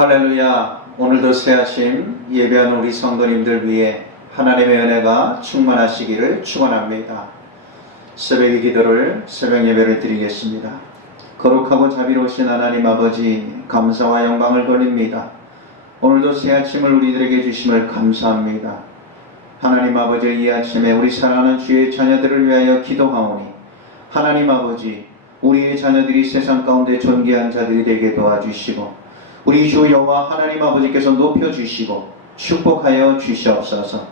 할렐루야. 오늘도 새 아침 예배하는 우리 성도님들 위해 하나님의 은혜가 충만하시기를 축원합니다. 새벽의 기도를 새벽 예배를 드리겠습니다. 거룩하고 자비로우신 하나님 아버지, 감사와 영광을 돌립니다. 오늘도 새 아침을 우리들에게 주심을 감사합니다. 하나님 아버지, 이 아침에 우리 사랑하는 주의 자녀들을 위하여 기도하오니 하나님 아버지, 우리의 자녀들이 세상 가운데 존귀한 자들이 되게 도와주시고 우리 주 여호와 하나님 아버지께서 높여주시고 축복하여 주시옵소서.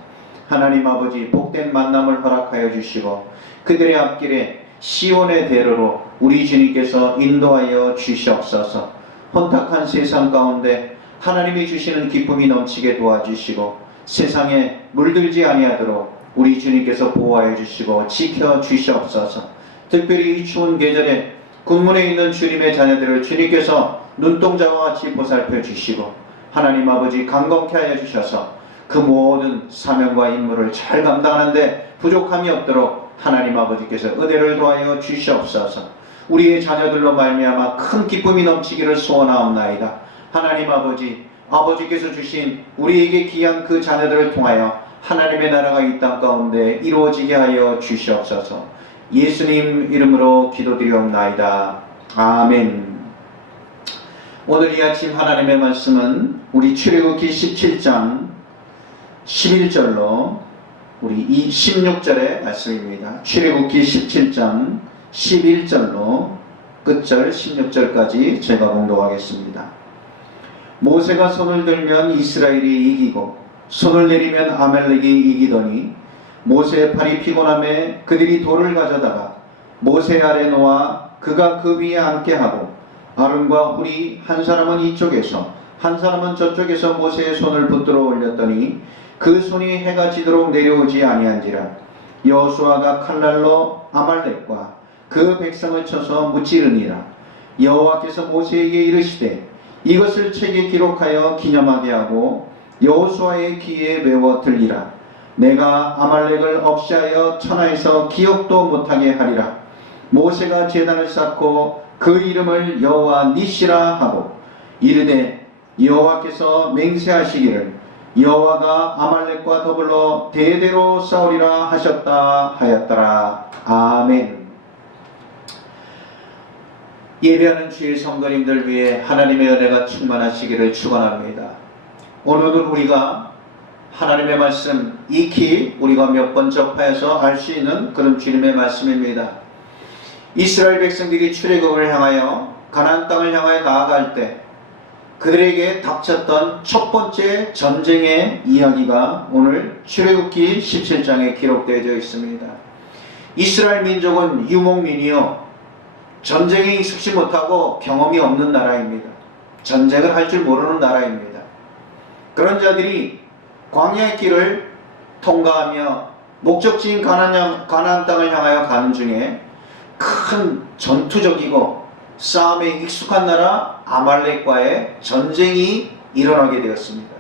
하나님 아버지, 복된 만남을 허락하여 주시고 그들의 앞길에 시온의 대로로 우리 주님께서 인도하여 주시옵소서. 혼탁한 세상 가운데 하나님이 주시는 기쁨이 넘치게 도와주시고 세상에 물들지 아니하도록 우리 주님께서 보호하여 주시고 지켜 주시옵소서. 특별히 이 추운 계절에 군문에 있는 주님의 자녀들을 주님께서 눈동자와 같이 보살펴 주시고 하나님 아버지 강건케 하여 주셔서 그 모든 사명과 임무를 잘 감당하는데 부족함이 없도록 하나님 아버지께서 은혜를 더하여 주시옵소서. 우리의 자녀들로 말미암아 큰 기쁨이 넘치기를 소원하옵나이다. 하나님 아버지, 아버지께서 주신 우리에게 귀한 그 자녀들을 통하여 하나님의 나라가 이 땅 가운데 이루어지게 하여 주시옵소서. 예수님 이름으로 기도드리옵나이다. 아멘. 오늘 이 아침 하나님의 말씀은 우리 출애굽기 17장 11절로 우리 16절의 말씀입니다. 출애굽기 17장 11절로 끝절 16절까지 제가 공독하겠습니다. 모세가 손을 들면 이스라엘이 이기고 손을 내리면 아말렉이 이기더니 모세의 팔이 피곤함에 그들이 돌을 가져다가 모세 아래 놓아 그가 그 위에 앉게 하고 아론과 훌이 한 사람은 이쪽에서 한 사람은 저쪽에서 모세의 손을 붙들어 올렸더니 그 손이 해가 지도록 내려오지 아니한지라. 여호수아가 칼날로 아말렉과 그 백성을 쳐서 무찌르니라. 여호와께서 모세에게 이르시되 이것을 책에 기록하여 기념하게 하고 여호수아의 귀에 메워 들리라. 내가 아말렉을 없이하여 천하에서 기억도 못하게 하리라. 모세가 제단을 쌓고 그 이름을 여호와 니시라 하고 이르되 여호와께서 맹세하시기를 여호와가 아말렉과 더불어 대대로 싸우리라 하셨다 하였더라. 아멘. 예배하는 주의 성도님들 위해 하나님의 은혜가 충만하시기를 축원합니다. 오늘은 우리가 하나님의 말씀 익히 우리가 몇 번 접하여서 알 수 있는 그런 주님의 말씀입니다. 이스라엘 백성들이 출애굽을 향하여 가나안 땅을 향하여 나아갈 때 그들에게 닥쳤던 첫 번째 전쟁의 이야기가 오늘 출애굽기 17장에 기록되어 있습니다. 이스라엘 민족은 유목민이요, 전쟁에 익숙지 못하고 경험이 없는 나라입니다. 전쟁을 할 줄 모르는 나라입니다. 그런 자들이 광야의 길을 통과하며 목적지인 가나안 땅을 향하여 가는 중에 큰 전투적이고 싸움에 익숙한 나라 아말렉과의 전쟁이 일어나게 되었습니다.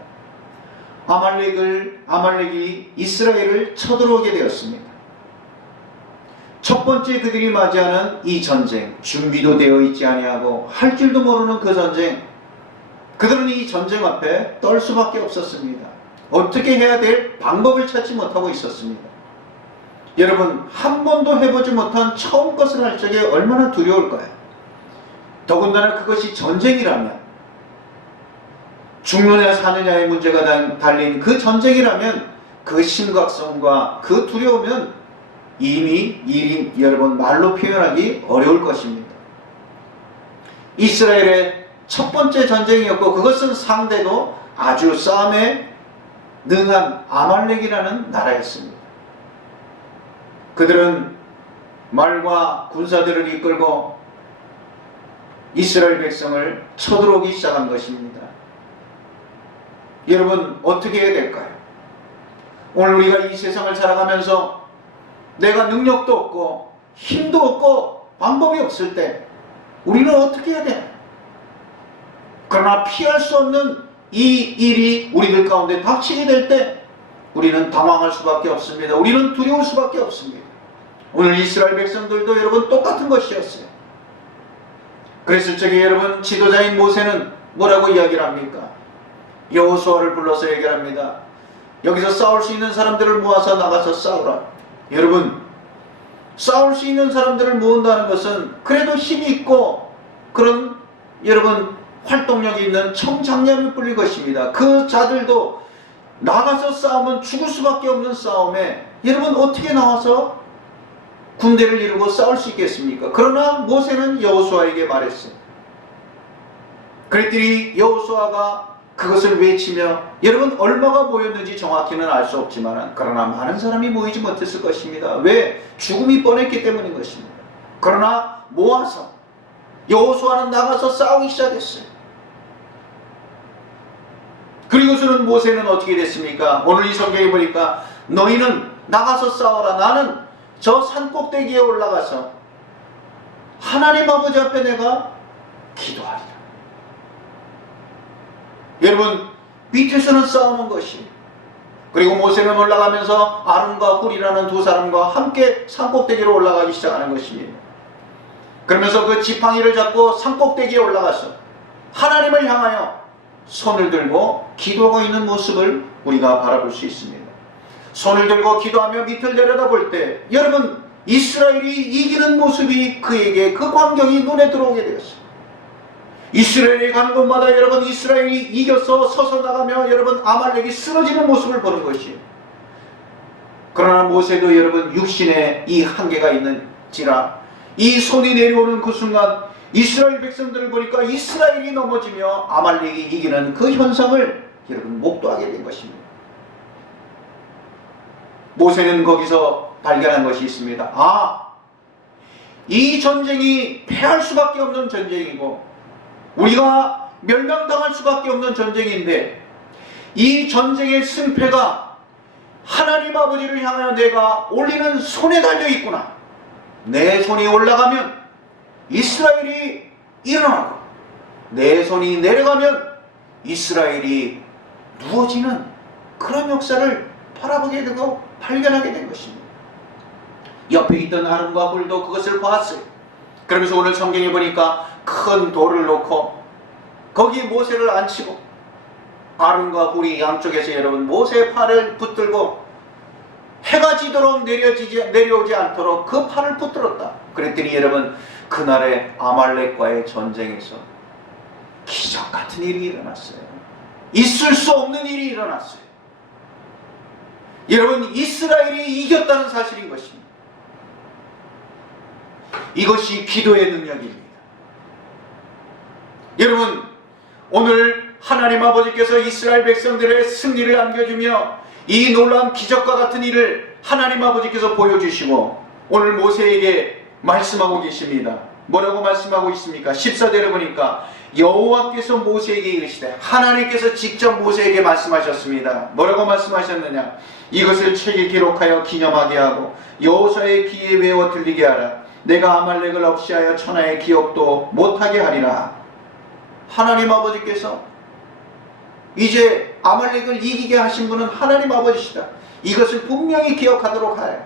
아말렉이 이스라엘을 쳐들어오게 되었습니다. 첫 번째 그들이 맞이하는 이 전쟁, 준비도 되어 있지 아니하고 할 줄도 모르는 그 전쟁, 그들은 이 전쟁 앞에 떨 수밖에 없었습니다. 어떻게 해야 될 방법을 찾지 못하고 있었습니다. 여러분, 한 번도 해보지 못한 처음 것을 할 적에 얼마나 두려울까요? 더군다나 그것이 전쟁이라면, 죽느냐 사느냐의 문제가 달린 그 전쟁이라면 그 심각성과 그 두려움은 이미 여러분 말로 표현하기 어려울 것입니다. 이스라엘의 첫 번째 전쟁이었고 그것은 상대도 아주 싸움에 능한 아말렉이라는 나라였습니다. 그들은 말과 군사들을 이끌고 이스라엘 백성을 쳐들어오기 시작한 것입니다. 여러분, 어떻게 해야 될까요? 오늘 우리가 이 세상을 살아가면서 내가 능력도 없고 힘도 없고 방법이 없을 때 우리는 어떻게 해야 돼? 그러나 피할 수 없는 이 일이 우리들 가운데 닥치게 될 때 우리는 당황할 수밖에 없습니다. 우리는 두려울 수밖에 없습니다. 오늘 이스라엘 백성들도 여러분 똑같은 것이었어요. 그랬을 적에 여러분 지도자인 모세는 뭐라고 이야기를 합니까? 여호수아를 불러서 얘기를 합니다. 여기서 싸울 수 있는 사람들을 모아서 나가서 싸우라. 여러분, 싸울 수 있는 사람들을 모은다는 것은 그래도 힘이 있고 그런 여러분 활동력이 있는 청장년을 뿌릴 것입니다. 그 자들도 나가서 싸우면 죽을 수밖에 없는 싸움에 여러분 어떻게 나와서 군대를 이루고 싸울 수 있겠습니까? 그러나 모세는 여호수아에게 말했어요. 그랬더니 여호수아가 그것을 외치며, 여러분 얼마가 모였는지 정확히는 알 수 없지만 그러나 많은 사람이 모이지 못했을 것입니다. 왜? 죽음이 뻔했기 때문인 것입니다. 그러나 모아서 여호수아는 나가서 싸우기 시작했어요. 그리고서는 모세는 어떻게 됐습니까? 오늘 이 성경에 보니까 너희는 나가서 싸워라. 나는 저 산꼭대기에 올라가서 하나님 아버지 앞에 내가 기도하리라. 여러분, 밑에서는 싸우는 것이, 그리고 모세는 올라가면서 아론과 훌이라는 두 사람과 함께 산꼭대기로 올라가기 시작하는 것입니다. 그러면서 그 지팡이를 잡고 산꼭대기에 올라가서 하나님을 향하여 손을 들고 기도하고 있는 모습을 우리가 바라볼 수 있습니다. 손을 들고 기도하며 밑을 내려다볼 때 여러분, 이스라엘이 이기는 모습이 그에게, 그 광경이 눈에 들어오게 되었습니다. 이스라엘이 가는 곳마다 여러분 이스라엘이 이겨서 서서 나가며 여러분 아말렉이 쓰러지는 모습을 보는 것이에요. 그러나 모세도 여러분 육신에 이 한계가 있는지라 이 손이 내려오는 그 순간 이스라엘 백성들을 보니까 이스라엘이 넘어지며 아말렉이 이기는 그 현상을 여러분 목도하게 된 것입니다. 모세는 거기서 발견한 것이 있습니다. 아, 이 전쟁이 패할 수밖에 없는 전쟁이고 우리가 멸망당할 수밖에 없는 전쟁인데 이 전쟁의 승패가 하나님 아버지를 향하여 내가 올리는 손에 달려 있구나. 내 손이 올라가면 이스라엘이 일어나고 내 손이 내려가면 이스라엘이 누워지는 그런 역사를 바라보게 되고 발견하게 된 것입니다. 옆에 있던 아론과 훌도 그것을 보았어요. 그러면서 오늘 성경에 보니까 큰 돌을 놓고 거기 모세를 앉히고 아론과 훌이 양쪽에서 여러분 모세의 팔을 붙들고 해가 지도록 내려오지 않도록 그 팔을 붙들었다. 그랬더니 여러분 그날의 아말렉과의 전쟁에서 기적 같은 일이 일어났어요. 있을 수 없는 일이 일어났어요. 여러분 이스라엘이 이겼다는 사실인 것입니다. 이것이 기도의 능력입니다. 여러분 오늘 하나님 아버지께서 이스라엘 백성들의 승리를 안겨주며 이 놀라운 기적과 같은 일을 하나님 아버지께서 보여주시고 오늘 모세에게 말씀하고 계십니다. 뭐라고 말씀하고 있습니까? 14절에 보니까 여호와께서 모세에게 이르시되, 하나님께서 직접 모세에게 말씀하셨습니다. 뭐라고 말씀하셨느냐? 이것을 책에 기록하여 기념하게 하고 여호수아의 귀에 외워 들리게 하라. 내가 아말렉을 없이하여 천하의 기억도 못하게 하리라. 하나님 아버지께서 이제 아말렉을 이기게 하신 분은 하나님 아버지시다. 이것을 분명히 기억하도록 하여.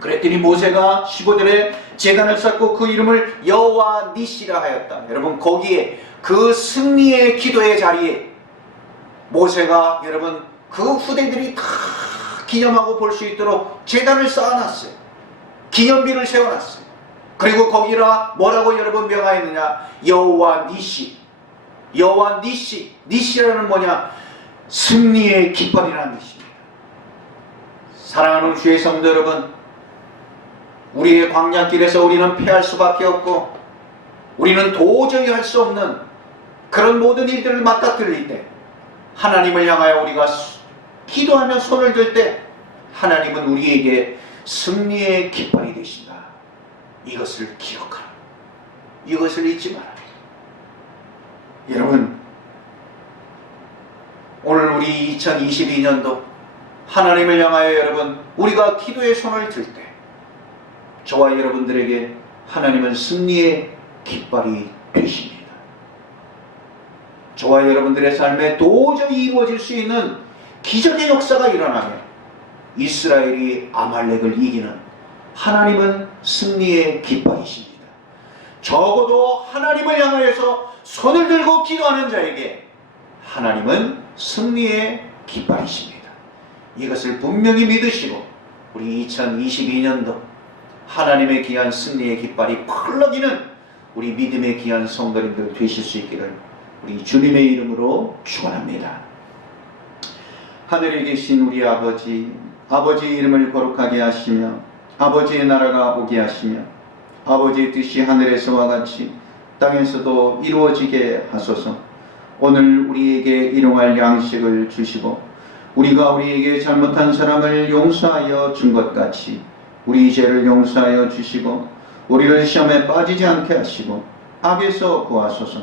그랬더니 모세가 15절에 제단을 쌓고 그 이름을 여호와 니시라 하였다. 여러분 거기에 그 승리의 기도의 자리에 모세가 여러분 그 후대들이 다 기념하고 볼 수 있도록 제단을 쌓아놨어요. 기념비를 세워놨어요. 그리고 거기라 뭐라고 여러분 명하였느냐? 여호와 니시. 여호와 니시. 니시라는 뭐냐? 승리의 깃발이라는 뜻입니다. 사랑하는 주의 성도 여러분, 우리의 광야길에서 우리는 패할 수밖에 없고 우리는 도저히 할 수 없는 그런 모든 일들을 맞닥뜨릴 때 하나님을 향하여 우리가 기도하며 손을 들 때 하나님은 우리에게 승리의 깃발이 되신다. 이것을 기억하라. 이것을 잊지 마라. 여러분 오늘 우리 2022년도 하나님을 향하여 여러분 우리가 기도의 손을 들 때 저와 여러분들에게 하나님은 승리의 깃발이 되십니다. 저와 여러분들의 삶에 도저히 이루어질 수 있는 기적의 역사가 일어나면 이스라엘이 아말렉을 이기는 하나님은 승리의 깃발이십니다. 적어도 하나님을 향하여서 손을 들고 기도하는 자에게 하나님은 승리의 깃발이십니다. 이것을 분명히 믿으시고 우리 2022년도 하나님의 귀한 승리의 깃발이 펄럭이는 우리 믿음의 귀한 성도님들 되실 수 있기를 우리 주님의 이름으로 축원합니다. 하늘에 계신 우리 아버지, 아버지의 이름을 거룩하게 하시며 아버지의 나라가 오게 하시며 아버지의 뜻이 하늘에서와 같이 땅에서도 이루어지게 하소서. 오늘 우리에게 일용할 양식을 주시고 우리가 우리에게 잘못한 사람을 용서하여 준 것 같이 우리 죄를 용서하여 주시고 우리를 시험에 빠지지 않게 하시고 악에서 구하소서.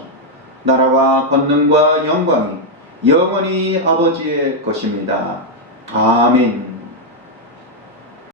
나라와 권능과 영광이 영원히 아버지의 것입니다. 아멘.